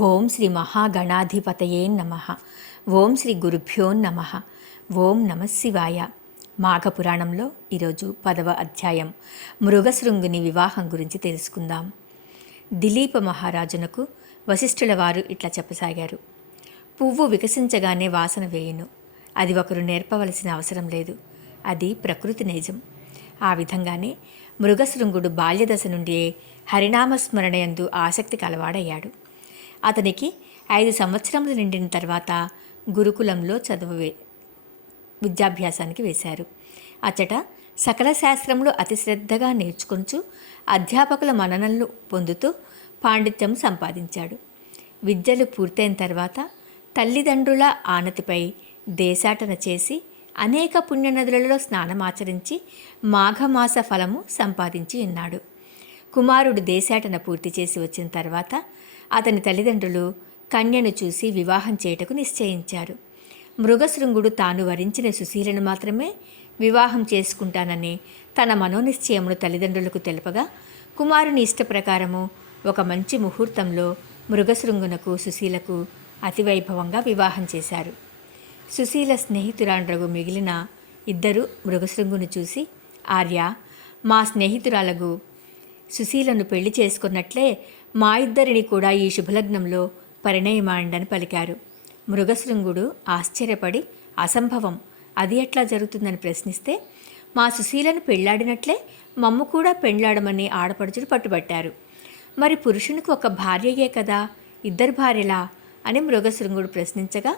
ఓం శ్రీ మహాగణాధిపతయే నమ. ఓం శ్రీ గురుభ్యో నమ. ఓం నమశివాయ మాఘపురాణంలో ఈరోజు పదవ అధ్యాయం. మృగశృంగుని వివాహం గురించి తెలుసుకుందాం. దిలీప మహారాజునకు వశిష్ఠుల వారు ఇట్లా చెప్పసాగారు. పువ్వు వికసించగానే వాసన వేయును. అది ఒకరు నేర్పవలసిన అవసరం లేదు. అది ప్రకృతి నిజం. ఆ విధంగానే మృగశృంగుడు బాల్యదశ నుండి హరినామస్మరణయందు ఆసక్తి కలవాడయ్యాడు. అతనికి ఐదు సంవత్సరములు నిండిన తర్వాత గురుకులంలో చదువు విద్యాభ్యాసానికి వేశారు. అచ్చట సకల శాస్త్రములు అతి శ్రద్ధగా నేర్చుకొంచు అధ్యాపకుల మననలు పొందుతూ పాండిత్యం సంపాదించాడు. విద్యలు పూర్తయిన తర్వాత తల్లిదండ్రుల ఆనతిపై దేశాటన చేసి అనేక పుణ్యనదులలో స్నానమాచరించి మాఘమాస ఫలము సంపాదించి ఉన్నాడు. కుమారుడు దేశాటన పూర్తి చేసి వచ్చిన తర్వాత అతని తల్లిదండ్రులు కన్యను చూసి వివాహం చేయుటకు నిశ్చయించారు. మృగశృంగుడు తాను వరించిన సుశీలను మాత్రమే వివాహం చేసుకుంటానని తన మనోనిశ్చయమును తల్లిదండ్రులకు తెలుపగా కుమారుని ఇష్టప్రకారము ఒక మంచి ముహూర్తంలో మృగశృంగునకు సుశీలకు అతివైభవంగా వివాహం చేశారు. సుశీల స్నేహితురాండ్రగు మిగిలిన ఇద్దరు మృగశృంగును చూసి ఆర్య మా స్నేహితురాలకు సుశీలను పెళ్ళి చేసుకున్నట్లే మా ఇద్దరిని కూడా ఈ శుభలగ్నంలో పరిణయమాండని పలికారు. మృగశృంగుడు ఆశ్చర్యపడి అసంభవం అది ఎట్లా జరుగుతుందని ప్రశ్నిస్తే మా సుశీలను పెళ్ళాడినట్లే మమ్మ కూడా పెళ్ళాడమని ఆడపడుచులు పట్టుబట్టారు. మరి పురుషునికి ఒక భార్యయే కదా ఇద్దరు భార్యలా? అని మృగశృంగుడు ప్రశ్నించగా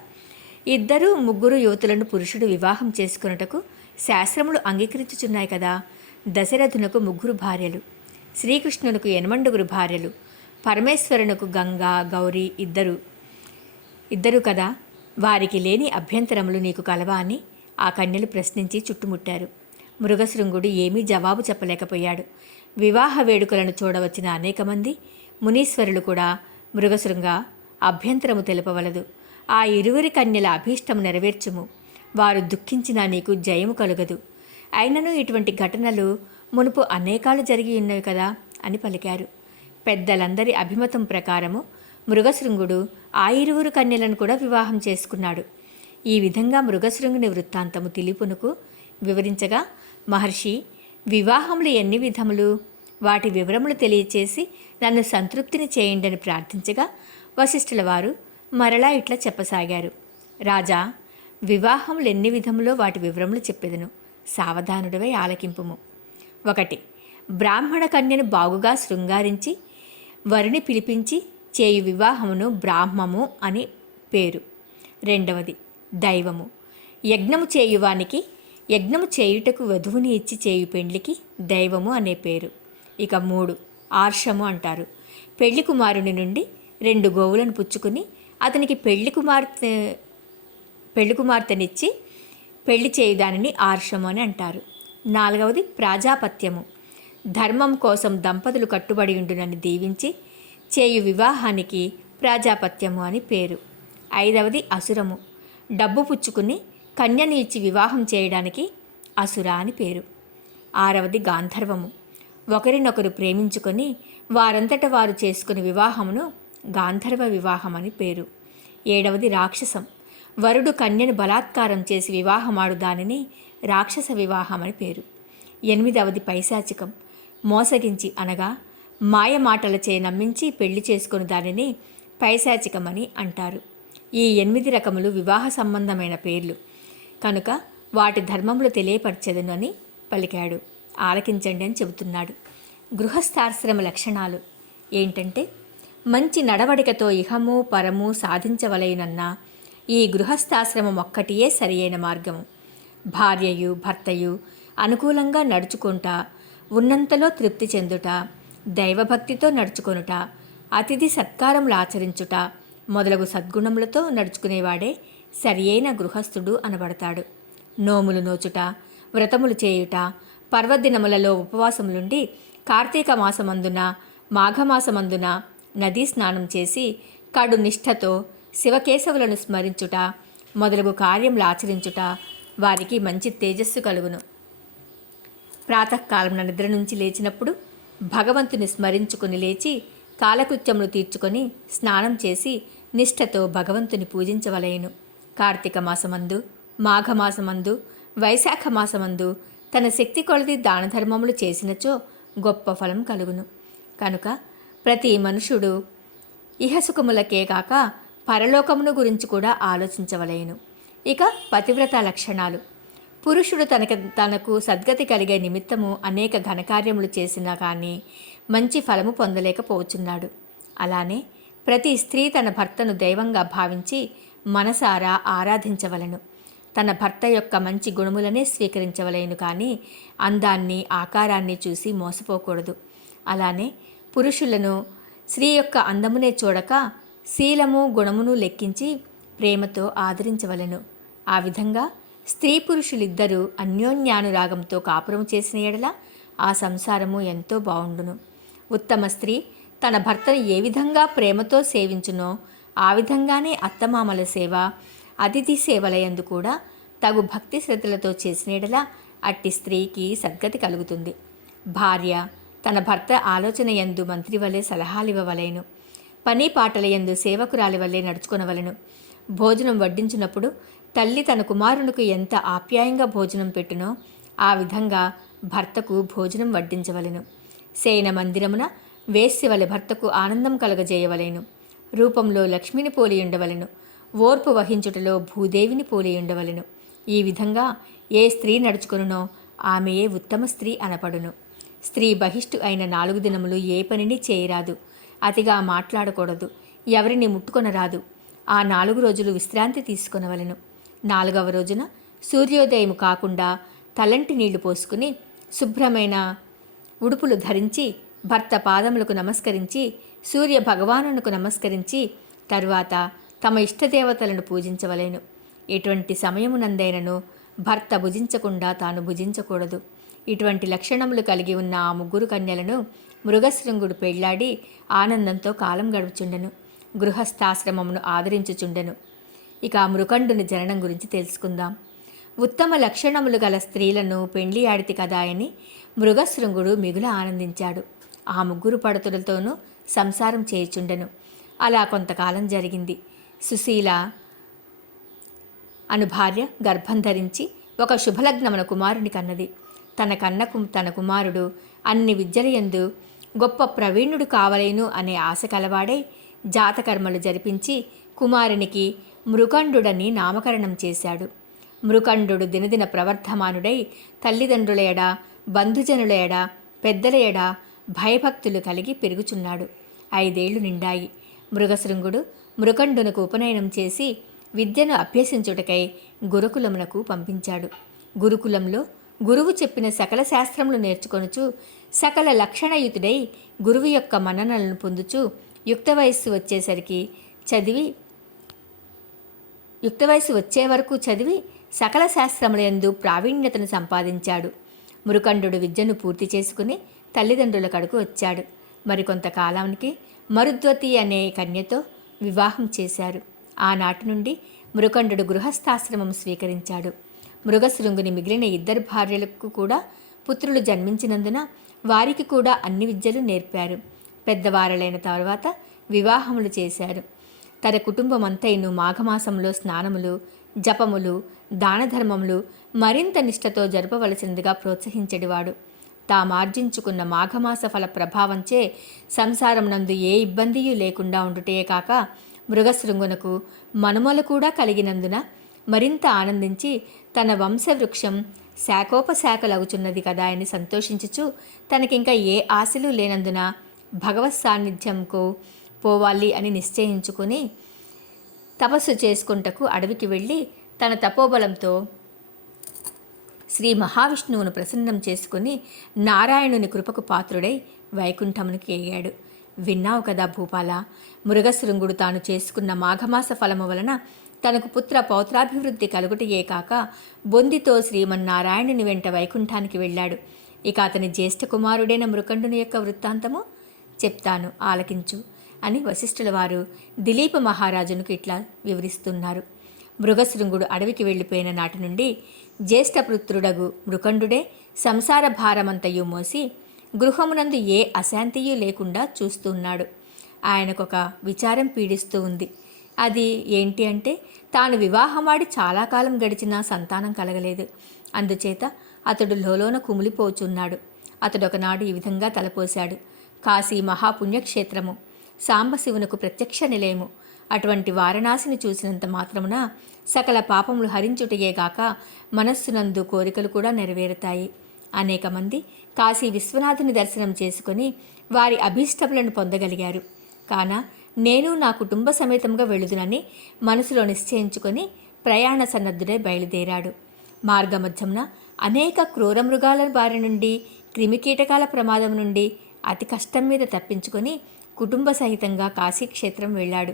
ఇద్దరు ముగ్గురు యువతులను పురుషుడు వివాహం చేసుకున్నటకు శాస్త్రములు అంగీకరించుచున్నాయి కదా దశరథునకు ముగ్గురు భార్యలు. శ్రీకృష్ణునకు ఎనమండుగురు భార్యలు. పరమేశ్వరునకు గంగా గౌరీ ఇద్దరు. ఇద్దరు కదా? వారికి లేని అభ్యంతరములు నీకు కలవా అని ఆ కన్యలు ప్రశ్నించి చుట్టుముట్టారు. మృగశృంగుడు ఏమీ జవాబు చెప్పలేకపోయాడు. వివాహ వేడుకలను చూడవచ్చిన అనేక మంది మునీశ్వరులు కూడా మృగశృంగ అభ్యంతరము తెలుపవలదు. ఆ ఇరువురి కన్యల అభీష్టము నెరవేర్చుము. వారు దుఃఖించినా నీకు జయము కలుగదు. అయినను ఇటువంటి ఘటనలు మునుపు అనేకాలు జరిగి ఉన్నవి కదా అని పలికారు. పెద్దలందరి అభిమతం ప్రకారము మృగశృంగుడు ఆ ఇరువురు కన్యలను కూడా వివాహం చేసుకున్నాడు. ఈ విధంగా మృగశృంగుని వృత్తాంతము తిలిపునకు వివరించగా మహర్షి వివాహములు ఎన్ని విధములు? వాటి వివరములు తెలియచేసి నన్ను సంతృప్తిని చేయండి ప్రార్థించగా వశిష్ఠుల వారు మరలా ఇట్లా చెప్పసాగారు. రాజా వివాహములు ఎన్ని విధములో వాటి వివరములు చెప్పెదను. సావధానుడివై ఆలకింపుము. ఒకటి. బ్రాహ్మణ కన్యను బాగుగా శృంగారించి వరుని పిలిపించి చేయు వివాహమును బ్రాహ్మము అని పేరు. రెండవది దైవము. యజ్ఞము చేయువానికి యజ్ఞము చేయుటకు వధువుని ఇచ్చి చేయు పెండ్లికి దైవము అనే పేరు. ఇక మూడు ఆర్షము అంటారు. పెళ్ళి కుమారుని నుండి రెండు గోవులను పుచ్చుకుని అతనికి పెళ్ళి కుమార్తె పెళ్ళి కుమార్తెనిచ్చి పెళ్ళి చేయుదానిని ఆర్షము అని అంటారు. నాలుగవది ప్రాజాపత్యము. ధర్మం కోసం దంపతులు కట్టుబడి ఉండునని దీవించి చేయు వివాహానికి ప్రాజాపత్యము అని పేరు. ఐదవది అసురము. డబ్బు పుచ్చుకుని కన్యని ఇచ్చి వివాహం చేయడానికి అసుర అని పేరు. ఆరవది గాంధర్వము. ఒకరినొకరు ప్రేమించుకొని వారంతట వారు చేసుకుని వివాహమును గాంధర్వ వివాహం అని పేరు. ఏడవది రాక్షసం. వరుడు కన్యను బలాత్కారం చేసి వివాహమాడు దానిని రాక్షస వివాహం అని పేరు. ఎనిమిదవది పైశాచికం. మోసగించి అనగా మాయ మాటలచే నమ్మించి పెళ్ళి చేసుకుని దానిని పైశాచికమని అంటారు. ఈ ఎనిమిది రకములు వివాహ సంబంధమైన పేర్లు. కనుక వాటి ధర్మములు తెలియపరచదును అని పలికాడు. ఆలకించండి అని చెబుతున్నాడు. గృహస్థాశ్రమ లక్షణాలు. ఏంటంటే మంచి నడవడికతో ఇహము పరము సాధించవలయునన్న ఈ గృహస్థాశ్రమం ఒక్కటియే సరియైన మార్గము. భార్యయు భర్తయు అనుకూలంగా నడుచుకుంట ఉన్నంతలో తృప్తి చెందుట దైవభక్తితో నడుచుకొనుట అతిథి సత్కారములు ఆచరించుట మొదలగు సద్గుణములతో నడుచుకునేవాడే సరియైన గృహస్థుడు అనబడతాడు. నోములు నోచుట వ్రతములు చేయుట పర్వదినములలో ఉపవాసములుండి కార్తీక మాసమందున మాఘమాసమందున నదీ స్నానం చేసి కడు నిష్ఠతో శివకేశవులను స్మరించుట మొదలగు కార్యములు ఆచరించుట వారికి మంచి తేజస్సు కలుగును. ప్రాతకాలం నిద్ర నుంచి లేచినప్పుడు భగవంతుని స్మరించుకుని లేచి కాలకృత్యములు తీర్చుకొని స్నానం చేసి నిష్ఠతో భగవంతుని పూజించవలయను కార్తీక మాసమందు మాఘమాసమందు వైశాఖ మాసమందు తన శక్తి కొలది దాన ధర్మములు చేసినచో గొప్ప ఫలం కలుగును. కనుక ప్రతి మనుషుడు ఇహసుఖములకే కాక పరలోకమును గురించి కూడా ఆలోచించవలయను ఇక పతివ్రత లక్షణాలు. పురుషుడు తనకు తనకు సద్గతి కలిగే నిమిత్తము అనేక ఘనకార్యములు చేసినా కానీ మంచి ఫలము పొందలేకపోచున్నాడు అలానే ప్రతి స్త్రీ తన భర్తను దైవంగా భావించి మనసారా ఆరాధించవలను. తన భర్త యొక్క మంచి గుణములనే స్వీకరించవలేను కానీ అందాన్ని ఆకారాన్ని చూసి మోసపోకూడదు. అలానే పురుషులను స్త్రీ యొక్క అందమునే చూడక శీలము గుణమును లెక్కించి ప్రేమతో ఆదరించవలెను. ఆ విధంగా స్త్రీ పురుషులిద్దరూ అన్యోన్యానురాగంతో కాపురం చేసిన ఎడల ఆ సంసారము ఎంతో బాగుండును ఉత్తమ స్త్రీ తన భర్తను ఏ విధంగా ప్రేమతో సేవించునో ఆ విధంగానే అత్తమామల సేవ అతిథి సేవలయందు కూడా తగు భక్తి శ్రద్ధలతో చేసిన ఎడల అట్టి స్త్రీకి సద్గతి కలుగుతుంది. భార్య తన భర్త ఆలోచన యందు మంత్రి వలె సలహాలివ్వవలేను పని పాటల యందు సేవకురాలి వల్లే నడుచుకునవలను. భోజనం వడ్డించినప్పుడు తల్లి తన కుమారునికి ఎంత ఆప్యాయంగా భోజనం పెట్టునో ఆ విధంగా భర్తకు భోజనం వడ్డించవలెను. శయన మందిరమున వేశ్య వలె భర్తకు ఆనందం కలగజేయవలెను. రూపంలో లక్ష్మిని పోలి ఉండవలెను ఓర్పు వహించుటలో భూదేవిని పోలి ఉండవలెను ఈ విధంగా ఏ స్త్రీ నడుచుకొనునో ఆమెయే ఉత్తమ స్త్రీ అనపడును. స్త్రీ బహిష్టు అయిన నాలుగు దినములు ఏ పనిని చేయరాదు. అతిగా మాట్లాడకూడదు. ఎవరిని ముట్టుకొనరాదు. ఆ నాలుగు రోజులు విశ్రాంతి తీసుకొనవలెను. నాలుగవ రోజున సూర్యోదయం కాకుండా తలంటి నీళ్ళు పోసుకుని శుభ్రమైన ఉడుపులు ధరించి భర్త పాదములకు నమస్కరించి సూర్య భగవానునకు నమస్కరించి తరువాత తమ ఇష్టదేవతలను పూజించవలేను. ఎటువంటి సమయమునందైనను భర్త భుజించకుండా తాను భుజించకూడదు. ఇటువంటి లక్షణములు కలిగి ఉన్న ఆ ముగ్గురు కన్యలను మృగశృంగుడు పెళ్ళాడి ఆనందంతో కాలం గడుపుచుండెను. గృహస్థాశ్రమమును ఆదరించుచుండెను. ఇక మృకండుని జననం గురించి తెలుసుకుందాం. ఉత్తమ లక్షణములు గల స్త్రీలను పెండ్లి ఆడితి కదా అని మృగశృంగుడు మిగుల ఆనందించాడు. ఆ ముగ్గురు పడతులతోనూ సంసారం చేయుచుండెను. అలా కొంతకాలం జరిగింది. సుశీల అను భార్య గర్భం ధరించి ఒక శుభలగ్నమున కుమారుని కన్నది. తన కన్నకు తన కుమారుడు అన్ని విద్యలయందు గొప్ప ప్రవీణుడు కావలేను అనే ఆశ కలవాడై జాతకర్మలు జరిపించి కుమారునికి మృకండుడని నామకరణం చేశాడు. మృకండు దినదిన ప్రవర్ధమానుడై తల్లిదండ్రుల ఎడ బంధుజనుల ఎడ పెద్దల ఎడ భయభక్తులు కలిగి పెరుగుచున్నాడు. ఐదేళ్ళు నిండాయి. మృగశృంగుడు మృకండునకు ఉపనయనం చేసి విద్యను అభ్యసించుటకై గురుకులమునకు పంపించాడు. గురుకులంలో గురువు చెప్పిన సకల శాస్త్రములు నేర్చుకొనుచు సకల లక్షణయుతుడై గురువు యొక్క మన్ననలను పొందుచు యుక్త వయస్సు వచ్చేసరికి చదివి యుక్త వయసు వచ్చే వరకు చదివి సకల శాస్త్రములందు ప్రావీణ్యతను సంపాదించాడు. మురుకండు విద్యను పూర్తి చేసుకుని తల్లిదండ్రుల కడుకు వచ్చాడు. మరికొంతకాలానికి మరుద్వతి అనే కన్యతో వివాహం చేశారు. ఆనాటి నుండి మృకండు గృహస్థాశ్రమం స్వీకరించాడు. మృగశృంగుని మిగిలిన ఇద్దరు భార్యలకు కూడా పుత్రులు జన్మించినందున వారికి కూడా అన్ని విద్యలు నేర్పారు. పెద్దవారలైన తర్వాత వివాహములు చేశారు. తన కుటుంబమంతైను మాఘమాసంలో స్నానములు జపములు దానధర్మములు మరింత నిష్ఠతో జరపవలసినదిగా ప్రోత్సహించెడివాడు తామార్జించుకున్న మాఘమాస ఫల ప్రభావంచే సంసారం నందు ఏ ఇబ్బందియు లేకుండా ఉండుటే కాక మృగశృంగునకు మనుమలు కూడా కలిగినందున మరింత ఆనందించి తన వంశవృక్షం శాఖోపశాఖలగుచున్నది కదా అని సంతోషించుచు తనకింక ఏ ఆశలు లేనందున భగవత్ సాన్నిధ్యంకు పోవాలి అని నిశ్చయించుకుని తపస్సు చేసుకుంటకు అడవికి వెళ్ళి తన తపోబలంతో శ్రీ మహావిష్ణువును ప్రసన్నం చేసుకుని నారాయణుని కృపకు పాత్రుడై వైకుంఠమునికి ఎగాడు. విన్నావు కదా భూపాల మృగశృంగుడు తాను చేసుకున్న మాఘమాస ఫలము వలన తనకు పుత్ర పౌత్రాభివృద్ధి కలుగుటయే కాక బొందితో శ్రీమన్నారాయణుని వెంట వైకుంఠానికి వెళ్ళాడు. ఇక అతని జ్యేష్ఠ కుమారుడైన మృకండుని యొక్క వృత్తాంతము చెప్తాను ఆలకించు. అని వశిష్ఠుల వారు దిలీప మహారాజునికి ఇట్లా వివరిస్తున్నారు. మృగశృంగుడు అడవికి వెళ్ళిపోయిన నాటి నుండి జ్యేష్ఠపుత్రుడగు మృకండుడే సంసార భారమంతయు మోసి గృహమునందు ఏ అశాంతియు లేకుండా చూస్తున్నాడు. ఆయనకొక విచారం పీడిస్తూ ఉంది. అది ఏంటి అంటే తాను వివాహమాడి చాలా కాలం గడిచినా సంతానం కలగలేదు. అందుచేత అతడు లోలోన కుమిలిపోచున్నాడు. అతడు ఒకనాడు ఈ విధంగా తలపోశాడు. కాశీ మహాపుణ్యక్షేత్రము సాంబశివునకు ప్రత్యక్ష నిలయము. అటువంటి వారణాసిని చూసినంత మాత్రమున సకల పాపములు హరించుటయేగాక మనస్సునందు కోరికలు కూడా నెరవేరుతాయి. అనేక మంది కాశీ విశ్వనాథుని దర్శనం చేసుకుని వారి అభీష్టములను పొందగలిగారు. కాన నేను నా కుటుంబ సమేతంగా వెళుదునని మనసులో నిశ్చయించుకొని ప్రయాణ సన్నద్ధుడై బయలుదేరాడు. మార్గమధ్యమున అనేక క్రూర మృగాల బారి నుండి క్రిమికీటకాల ప్రమాదం నుండి అతి కష్టం మీద తప్పించుకొని కుటుంబ సహితంగా కాశీక్షేత్రం వెళ్ళాడు.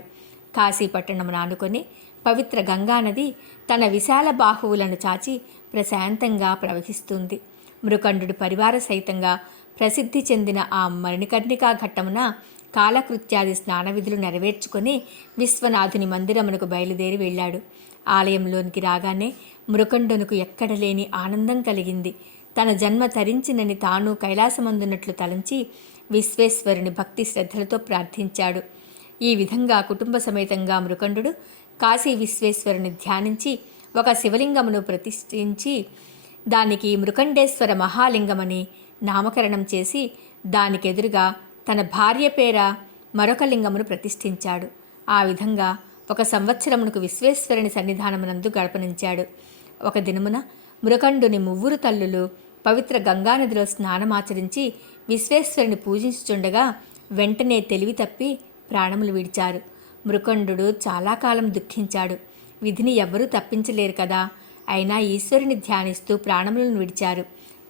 కాశీ పట్టణం ఆనుకొని పవిత్ర గంగానది తన విశాల బాహువులను చాచి ప్రశాంతంగా ప్రవహిస్తుంది. మృకండు పరివార సహితంగా ప్రసిద్ధి చెందిన ఆ మరణికర్ణికా ఘట్టమున కాలకృత్యాది స్నాన విధులు నెరవేర్చుకొని విశ్వనాథుని మందిరమునకు బయలుదేరి వెళ్ళాడు. ఆలయంలోనికి రాగానే మృకండునకు ఎక్కడ లేని ఆనందం కలిగింది. తన జన్మ తరించినని తాను కైలాసమందున్నట్లు తలంచి విశ్వేశ్వరుని భక్తి శ్రద్ధలతో ప్రార్థించాడు. ఈ విధంగా కుటుంబ సమేతంగా మృకండు కాశీ విశ్వేశ్వరుని ధ్యానించి ఒక శివలింగమును ప్రతిష్ఠించి దానికి మృకండేశ్వర మహాలింగమని నామకరణం చేసి దానికెదురుగా తన భార్య పేర మరొక లింగమును ప్రతిష్ఠించాడు. ఆ విధంగా ఒక సంవత్సరమునకు విశ్వేశ్వరుని సన్నిధానమునందు గడపనించాడు. ఒక దినమున మృకండుని మువ్వురు తల్లులు పవిత్ర గంగానదిలో స్నానమాచరించి విశ్వేశ్వరుని పూజించుచుండగా వెంటనే తెలివి తప్పి ప్రాణములు విడిచారు. మృకండు చాలా కాలం దుఃఖించాడు. విధిని ఎవ్వరూ తప్పించలేరు కదా. అయినా ఈశ్వరుని ధ్యానిస్తూ ప్రాణములను విడిచారు.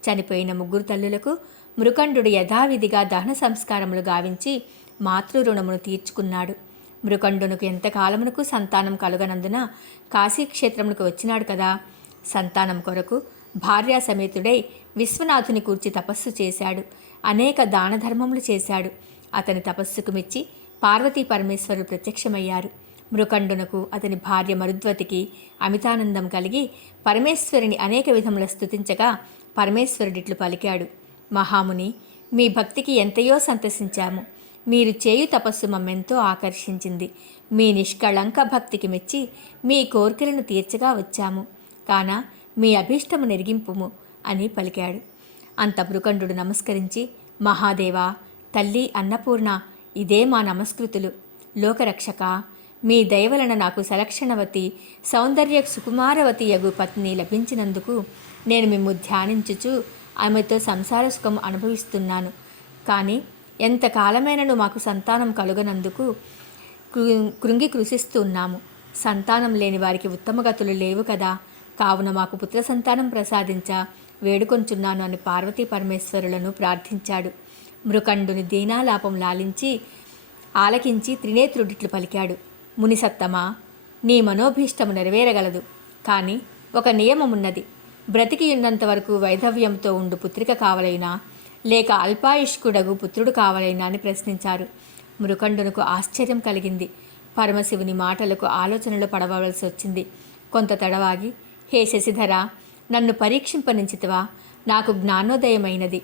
చనిపోయిన ముగ్గురు తల్లులకు మృకండు యథావిధిగా దహన సంస్కారములు గావించి మాతృరుణమును తీర్చుకున్నాడు. మృకండునకు ఎంతకాలమునకు సంతానం కలుగనందున కాశీక్షేత్రమునకు వచ్చినాడు కదా. సంతానం కొరకు భార్యా సమేతుడై విశ్వనాథుని కూర్చి తపస్సు చేశాడు. అనేక దాన ధర్మములు చేశాడు. అతని తపస్సుకు మెచ్చి పార్వతీ పరమేశ్వరుడు ప్రత్యక్షమయ్యారు. మృకండునకు అతని భార్య మరుద్వతికి అమితానందం కలిగి పరమేశ్వరుని అనేక విధముల స్థుతించగా పరమేశ్వరుడిట్లు పలికాడు. మహాముని మీ భక్తికి ఎంతయో సంతసించాము. మీరు చేయు తపస్సు మమ్మెంతో ఆకర్షించింది. మీ నిష్కళంక భక్తికి మెచ్చి మీ కోరికలను తీర్చగా వచ్చాము. కాన మీ అభీష్టము నెరిగింపుము. అని పలికాడు. అంత మృకండు నమస్కరించి మహాదేవా తల్లి అన్నపూర్ణ ఇదే మా నమస్కృతులు. లోకరక్షక మీ దయవలన నాకు సలక్షణవతి సౌందర్య సుకుమారవతి యగు పత్ని లభించినందుకు నేను మిమ్ము ధ్యానించుచు ఆమెతో సంసార సుఖం అనుభవిస్తున్నాను. కానీ ఎంతకాలమైనను మాకు సంతానం కలుగనందుకు కృంగి కృషిస్తున్నాము సంతానం లేని వారికి ఉత్తమగతులు లేవు కదా. కావున మాకు పుత్ర సంతానం ప్రసాదించ వేడుకొంచున్నాను అని పార్వతీ పరమేశ్వరులను ప్రార్థించాడు. మృకండుని దీనాలాపం లాలించి ఆలకించి త్రినేత్రుడిట్లు పలికాడు. మునిసత్తమా నీ మనోభీష్టము నెరవేరగలదు. కానీ ఒక నియమమున్నది. బ్రతికి ఉన్నంత వరకు వైధవ్యంతో ఉండు పుత్రిక కావలైనా లేక అల్పాయుష్కుడగు పుత్రుడు కావలైనా అని ప్రశ్నించారు. మృకండునకు ఆశ్చర్యం కలిగింది. పరమశివుని మాటలకు ఆలోచనలు పడవలసి వచ్చింది కొంత తడవాగి హే శశిధర నన్ను పరీక్షింపనించితివా? నాకు జ్ఞానోదయమైనది.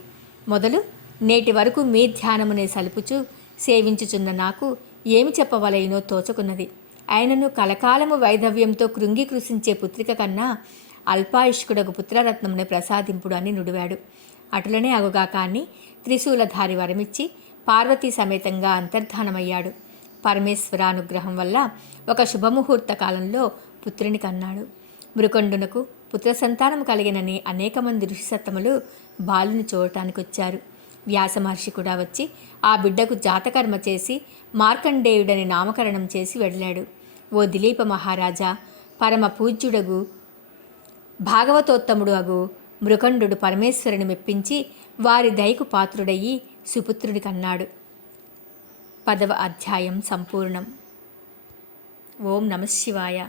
మొదలు నేటి వరకు మీ ధ్యానమునే సలుపుచు సేవించుచున్న నాకు ఏమి చెప్పవలైనో తోచుకున్నది. ఆయనను కలకాలము వైధవ్యంతో కృంగి కృషించే పుత్రిక కన్నా అల్పాయుష్కుడకు పుత్రరత్నమునే ప్రసాదింపుడు అని నుడివాడు. అటులనే అగుగాకాన్ని త్రిశూలధారి వరమిచ్చి పార్వతీ సమేతంగా అంతర్ధానమయ్యాడు. పరమేశ్వరానుగ్రహం వల్ల ఒక శుభముహూర్త కాలంలో పుత్రుని కన్నాడు. మృకొండునకు పుత్ర సంతానం కలిగినని అనేక మంది ఋషిసత్తములు బాలుని చూడటానికి వచ్చారు వ్యాస మహర్షి కూడా వచ్చి ఆ బిడ్డకు జాతకర్మ చేసి మార్కండేయుడని నామకరణం చేసి వెళ్ళాడు. ఓ దిలీప మహారాజా పరమ పూజ్యుడగు భాగవతోత్తముడు అగు మృకండు పరమేశ్వరుని మెప్పించి వారి దయకు పాత్రుడయ్యి సుపుత్రుడి కన్నాడు. పదవ అధ్యాయం సంపూర్ణం. ఓం నమ శివాయ.